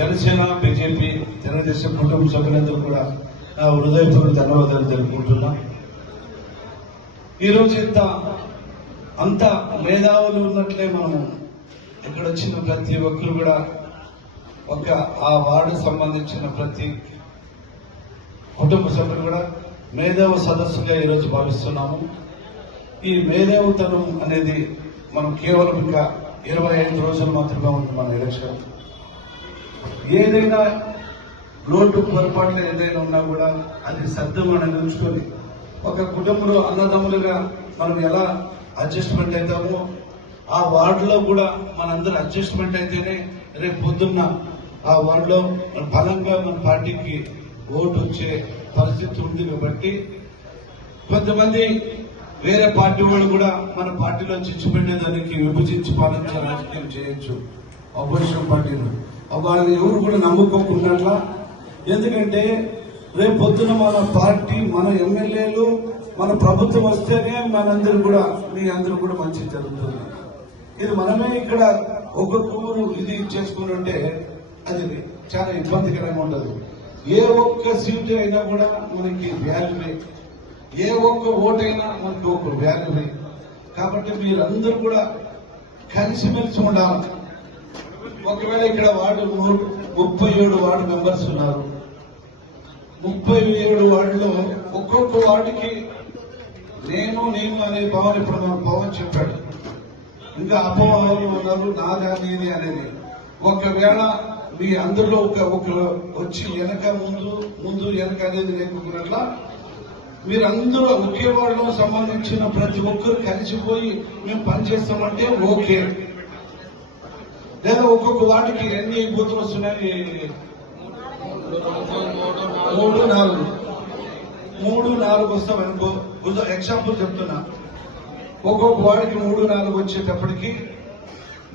Janasena BJP Telugu Desam కుటుంబ సభ్యులందరూ కూడా నా హృదయపూర్వక ధన్యవాదాలు తెలుపుకుంటున్నా. ఈరోజు ఇంత అంత మేధావులు ఉన్నట్లే మనము ఇక్కడ వచ్చిన ప్రతి ఒక్కరు కూడా ఒక ఆ వార్డు సంబంధించిన ప్రతి కుటుంబ సభ్యులు కూడా మేధావ సదస్సుగా ఈరోజు భావిస్తున్నాము. ఈ మేధావుతనం అనేది మనం కేవలం ఇంకా ఇరవై ఐదు రోజులు మాత్రమే ఉంది మన ఎలక్షన్. ఏదైనా రోడ్డు పొరపాట్లు ఏదైనా ఉన్నా కూడా అది సర్దు మనం ఉంచుకొని ఒక కుటుంబంలో అన్నదమ్ములుగా మనం ఎలా అడ్జస్ట్మెంట్ అవుతామో ఆ వార్డులో కూడా మనందరూ అడ్జస్ట్మెంట్ అయితేనే రేపు పొద్దున్న ఆ వార్డులో మన బలంగా మన పార్టీకి ఓటు వచ్చే పరిస్థితి ఉంది కాబట్టి కొంతమంది వేరే పార్టీ వాళ్ళు కూడా మన పార్టీలో చిచ్చుపెట్టేదానికి విభజించి పాలించే రాజకీయం చేయొచ్చు. అపోజిషన్ పార్టీలు. వాళ్ళని ఎవరు కూడా నమ్ముకోకుండా ఎందుకంటే రేపు పొద్దున మన పార్టీ మన ఎమ్మెల్యేలు మన ప్రభుత్వం వస్తేనే మనందరూ కూడా మీ అందరూ కూడా మంచి జరుగుతుంది. ఇది మనమే ఇక్కడ ఒక్కొక్క ఊరు ఇది చేసుకుని ఉంటే అది చాలా ఇబ్బందికరంగా ఉండదు. ఏ ఒక్క సీట్ అయినా కూడా మనకి వాల్యూనే ఏ. ఒక్క ఓటైనా మనకి ఒక వాల్యూనే కాబట్టి మీరందరూ కూడా కలిసిమెలిసి ఉండాలి. ఒకవేళ ఇక్కడ వార్డు ముప్పై ఏడు వార్డు మెంబర్స్ ఉన్నారు. ముప్పై ఏడు వార్డులో ఒక్కొక్క వార్డుకి నేను నేను అనే భావన ఇప్పుడు మన పవన్ చెప్పాడు. ఇంకా అపోహలు ఉన్నారు నాగా నీది అనేది. ఒకవేళ మీ అందరిలో ఒక ఒక వచ్చి వెనక ముందు ముందు వెనక అనేది లేకున్నట్ల మీరందరూ ఒకే వార్డులో సంబంధించిన ప్రతి ఒక్కరు కలిసిపోయి మేము పనిచేస్తామంటే ఓకే. లేదా ఒక్కొక్క వాటికి ఎన్ని బూతులు వస్తున్నాయి? మూడు నాలుగు. మూడు నాలుగు వస్తాం అనుకో. ఎగ్జాంపుల్ చెప్తున్నా. ఒక్కొక్క వాడికి మూడు నాలుగు వచ్చేటప్పటికి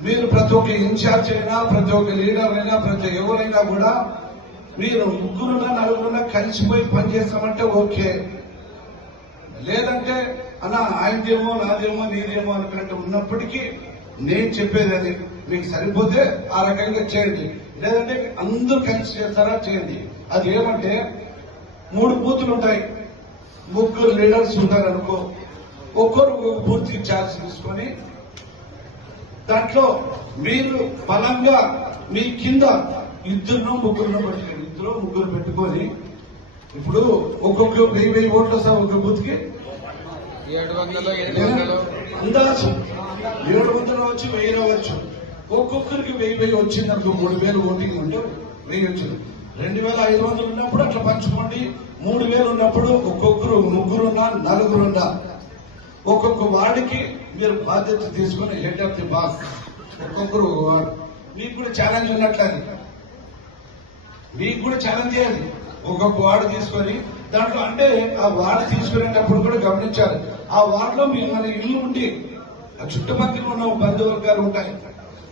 మీరు ప్రతి ఒక్క ఇన్ఛార్జ్ అయినా ప్రతి ఒక్క లీడర్ అయినా ప్రతి ఎవరైనా కూడా మీరు ముగ్గురున్నా నలుగురున్నా కలిసిపోయి పనిచేస్తామంటే ఓకే. లేదంటే అన్న ఆయనదేమో నాదేమో నీదేమో అనుకున్నట్టు ఉన్నప్పటికీ నేను చెప్పేది అది. మీకు సరిపోతే ఆ రకంగా చేయండి. లేదంటే అందరూ కలిసి చేస్తారా? చేయండి. అది ఏమంటే మూడు బూతులు ఉంటాయి. ముగ్గురు లీడర్స్ ఉంటారు అనుకో ఒక్కరు ఒక పూర్తి ఛార్జ్ తీసుకొని దాంట్లో మీరు బలంగా మీ కింద ఇద్దరును ముగ్గురును పెట్టుకొని ఇద్దరు ముగ్గురు పెట్టుకొని ఇప్పుడు ఒక్కొక్క వెయ్యి వెయ్యి ఓట్లు వస్తాయి ఒక బూత్కి ఏడు ఏడు వందలు వచ్చి వెయ్యి రావచ్చు ఒక్కొక్కరికి వెయ్యి వెయ్యి వచ్చింది అనుకో మూడు వేలు ఓటింగ్ ఉంటే వెయ్యి వచ్చింది. రెండు వేల ఐదు వందలు ఉన్నప్పుడు అట్లా పంచుకోండి. మూడు వేలు ఉన్నప్పుడు ఒక్కొక్కరు ముగ్గురున్నా నలుగురున్నా. ఒక్కొక్క వార్డుకి మీరు బాధ్యత తీసుకుని హెడ్ ఆఫ్ ది బాస్ ఒక్కొక్కరు ఒక వార్డు. మీకు కూడా ఛాలెంజ్ ఉన్నట్లని మీకు కూడా ఛాలెంజ్ చేయాలి. ఒక్కొక్క వార్డు తీసుకొని దాంట్లో అంటే ఆ వార్డు తీసుకునేటప్పుడు కూడా గమనించాలి. ఆ వార్డులో మీరు మన ఇల్లు ఉండి ఆ చుట్టుపక్కల ఉన్న బంధువర్గాలు ఉంటాయి.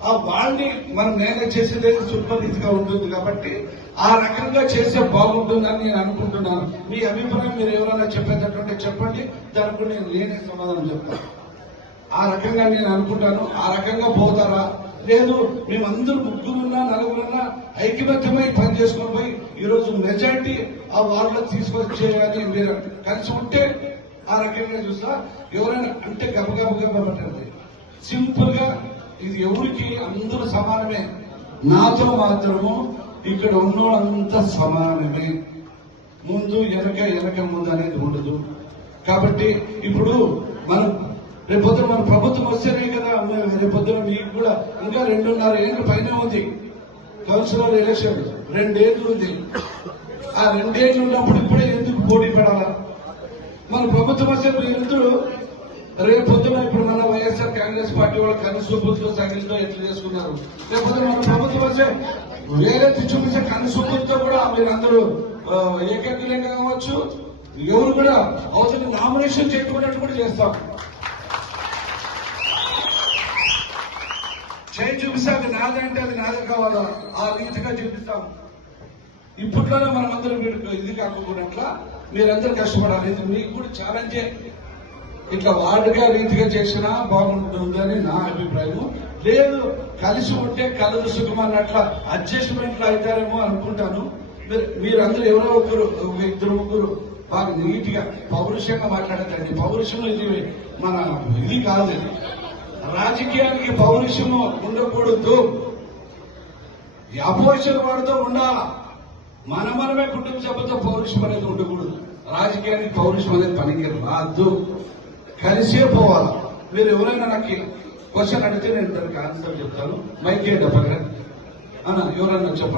ఆ వాళ్ళని మనం మేనేజ్ చేసేది సుపరిధిగా ఉంటుంది కాబట్టి ఆ రకంగా చేస్తే బాగుంటుందని నేను అనుకుంటున్నాను. మీ అభిప్రాయం మీరు ఎవరైనా చెప్పేటటువంటి చెప్పండి. దానికి నేను లేని సమాధానం చెప్తాను. ఆ రకంగా నేను అనుకుంటాను. ఆ రకంగా పోతారా? లేదు మేమందరూ ముగ్గురున్నా నలుగురున్నా ఐక్యమత్యమై పనిచేసుకొని పోయి ఈ రోజు మెజార్టీ ఆ వార్డులో తీసుకొచ్చేయాలి. మీరు కలిసి ఉంటే ఆ రకంగా చూస్తా ఎవరైనా అంటే గబగబ గబ సింపుల్గా ఇది ఎవరికి అందరూ సమానమే. నాతో మాత్రము ఇక్కడ ఉన్నోళ్ళంతా సమానమే. ముందు వెనక వెనక ముందు అనేది ఉండదు. కాబట్టి ఇప్పుడు మనం రేపొద్దున మన ప్రభుత్వం వస్తేనే కదా రేపొద్దున మీకు కూడా ఇంకా రెండున్నర ఏళ్ళు పైన ఉంది. కౌన్సిలర్ ఎలక్షన్ రెండేళ్ళు ఉంది. ఆ రెండేళ్ళు ఉన్నప్పుడు ఇప్పుడే ఎందుకు పోటీ పడాలా? మన ప్రభుత్వం వస్తే రేపు పొద్దున ఇప్పుడు మన వైఎస్ఆర్ కాంగ్రెస్ పార్టీ వాళ్ళు కనుసూపులతో సగిలితో ఎట్లా చేసుకున్నారు? లేకపోతే మన ప్రభుత్వం వస్తే వేరే చూపిస్తే కనుసూపులతో కూడా మీరందరూ ఆ, ఏకగ్రీయంగా కావచ్చు ఎవరు కూడా అవసరం నామినేషన్ చేయకున్నట్టు కూడా చేస్తాం. చేయి చూపిస్తే అది నాదంటే అది నాదే కావాలా? ఆ రీతిగా చూపిస్తాం. ఇప్పట్లోనే మనం అందరం మీరు ఇది కాకపోయినట్ల మీరందరూ కష్టపడాలి. ఇది మీకు కూడా ఛాలెంజే ఇట్లా వార్డుగా రీతిగా చేసినా బాగుంటుందని నా అభిప్రాయం లేదు కలిసి ఉంటే కలదు సుఖం అన్నట్ల అడ్జస్ట్మెంట్లు అవుతారేమో అనుకుంటాను. మీరు మీరందరూ ఎవరో ఒకరు ఒక ఇద్దరు ముగ్గురు బాగా నీట్గా పౌరుషంగా మాట్లాడతారండి పౌరుషం ఇది మన ఇది కాదు రాజకీయానికి పౌరుషము ఉండకూడదు. ఈ అపోజిషన్ వాడితో మన మనమే కుటుంబ సభ్యులతో పౌరుషం అనేది ఉండకూడదు. రాజకీయానికి పౌరుషం అనేది పనికి రాదు. కలిసే పోవాలి. మీరు ఎవరైనా నాకు క్వశ్చన్ అడిగితే నేను దానికి ఆన్సర్ చెప్తాను. మైకే డబ్బగా అన్న ఎవరన్నా చెప్పండి.